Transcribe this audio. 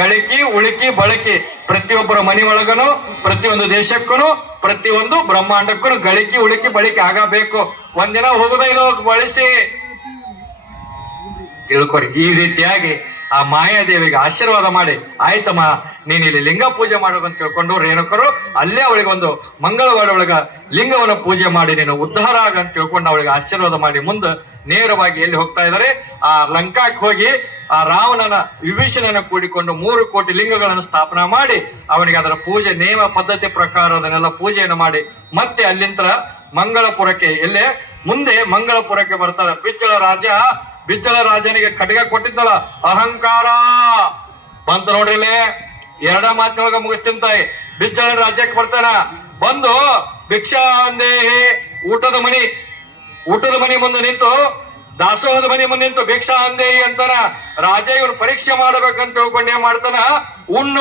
ಗಳಿಕಿ ಉಳಿಕಿ ಬಳಕೆ ಪ್ರತಿಯೊಬ್ಬರ ಮನೆ ಒಳಗನು ಪ್ರತಿಯೊಂದು ದೇಶಕ್ಕೂ ಪ್ರತಿಯೊಂದು ಬ್ರಹ್ಮಾಂಡಕ್ಕೂ ಗಳಿಕಿ ಉಳಿಕಿ ಬಳಕೆ ಆಗಬೇಕು. ಒಂದಿನ ಹೋಗುದ ಇದು ಬಳಸಿ ತಿಳ್ಕೊರಿ. ಈ ರೀತಿಯಾಗಿ ಆ ಮಾಯಾದೇವಿಗೆ ಆಶೀರ್ವಾದ ಮಾಡಿ, ಆಯ್ತಮ್ಮ ನೀನ್ ಇಲ್ಲಿ ಲಿಂಗ ಪೂಜೆ ಮಾಡೋದಂತ ತಿಳ್ಕೊಂಡು ರೇಣುಕರು ಅಲ್ಲೇ ಅವಳಿಗೆ ಒಂದು ಮಂಗಳವಾರ ಒಳಗ ಲಿಂಗವನ್ನು ಪೂಜೆ ಮಾಡಿ ನೀನು ಉದ್ಧಾರ ಆಗ ಅಂತ ತಿಳ್ಕೊಂಡು ಅವಳಿಗೆ ಆಶೀರ್ವಾದ ಮಾಡಿ ಮುಂದೆ ನೇರವಾಗಿ ಎಲ್ಲಿ ಹೋಗ್ತಾ ಇದ್ದಾರೆ, ಆ ಲಂಕಾಕ್ಕೆ ಹೋಗಿ ಆ ರಾವಣನ ವಿಭೀಷಣನ ಕೂಡಿಕೊಂಡು 3 ಕೋಟಿ ಲಿಂಗಗಳನ್ನು ಸ್ಥಾಪನಾ ಮಾಡಿ ಅವನಿಗೆ ಅದರ ಪೂಜೆ ನೇಮ ಪದ್ಧತಿ ಪ್ರಕಾರ ಅದನ್ನೆಲ್ಲ ಪೂಜೆಯನ್ನು ಮಾಡಿ ಮತ್ತೆ ಅಲ್ಲಿಂದ ಮಂಗಳಪುರಕ್ಕೆ ಎಲ್ಲೇ ಮುಂದೆ ಮಂಗಳಪುರಕ್ಕೆ ಬರ್ತಾರೆ. ಬಿಚ್ಚಳ ರಾಜನಿಗೆ ಖಡ್ಗ ಕೊಟ್ಟಿದ್ದಲ್ಲ ಅಹಂಕಾರ ಬಂತ ನೋಡ್ರಿ. ಇಲ್ಲಿ 2 ಮಾತಿನೊಳಗ ಮುಗಿಸ್ತೀನಿ ತಾಯಿ. ಬಿಚ್ಚಳ ರಾಜ್ಯಕ್ಕೆ ಬರ್ತಾನ, ಬಂದು ಭಿಕ್ಷಾ ಅಂದೇಹಿ ಊಟದ ಮನಿ ಮುಂದೆ ನಿಂತು, ದಾಸೋಹದ ಮನಿ ಮುಂದೆ ನಿಂತು ಭಿಕ್ಷಾ ಅಂದೇಹಿ ಅಂತಾನ. ರಾಜ ಇವ್ರು ಪರೀಕ್ಷೆ ಮಾಡ್ಬೇಕಂತ ತಿಳ್ಕೊಂಡು ಏನ್ ಮಾಡ್ತಾನ, ಉಣ್ಣು